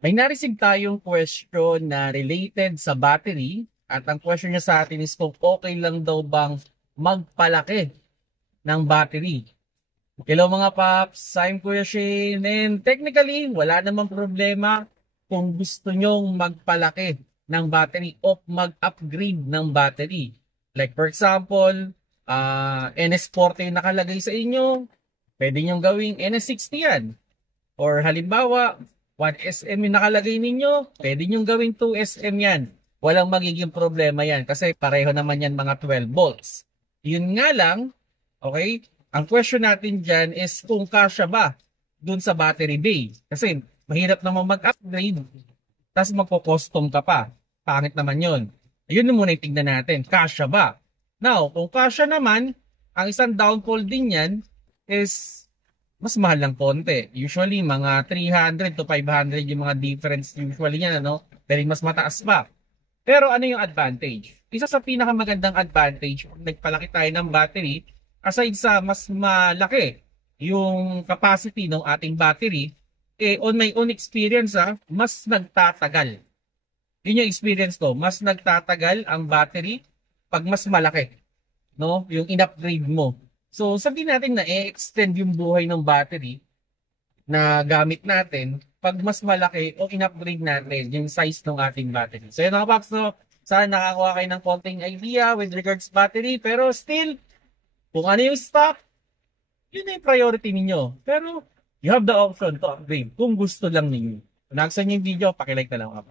May na-receive tayong question na related sa battery at ang question niya sa atin is kung okay lang daw bang magpalaki ng battery. Hello mga paps, I'm Kuya Shane and technically wala namang problema kung gusto nyong magpalaki ng battery o mag-upgrade ng battery. Like for example, NS40 yung nakalagay sa inyo, pwede nyong gawing NS60 yan. Or halimbawa, 1SM yung nakalagay ninyo, pwede nyong gawing 2SM yan. Walang magiging problema yan kasi pareho naman yan mga 12 volts. Yun nga lang, okay, ang question natin dyan is kung kasya ba dun sa battery bay. Kasi mahirap naman mag-upgrade, tapos magpo-custom ka pa. Pangit naman yun. Ayun na muna yung tignan natin, kasya ba? Now, kung kasya naman, ang isang downfall din yan is mas mahal ng konti. Usually, mga 300 to 500 yung mga difference usually yan, ano? Pero mas mataas pa. Pero ano yung advantage? Isa sa pinakamagandang advantage kung nagpalaki tayo ng battery, aside sa mas malaki yung capacity ng ating battery, on my own experience, mas nagtatagal. Yun yung experience ko. Mas nagtatagal ang battery pag mas malaki, no? Yung in-upgrade mo. So, sabihin natin na i-extend yung buhay ng battery na gamit natin pag mas malaki o in-upgrade natin yung size ng ating battery. So, yun mga paps, no? Sana nakakuha kayo ng konting idea with regards battery. Pero still, kung ano yung stock, yun na yung priority ninyo. Pero, you have the option to upgrade kung gusto lang ninyo. Kung nagustuhan niyo yung video, pakilike na lang ako.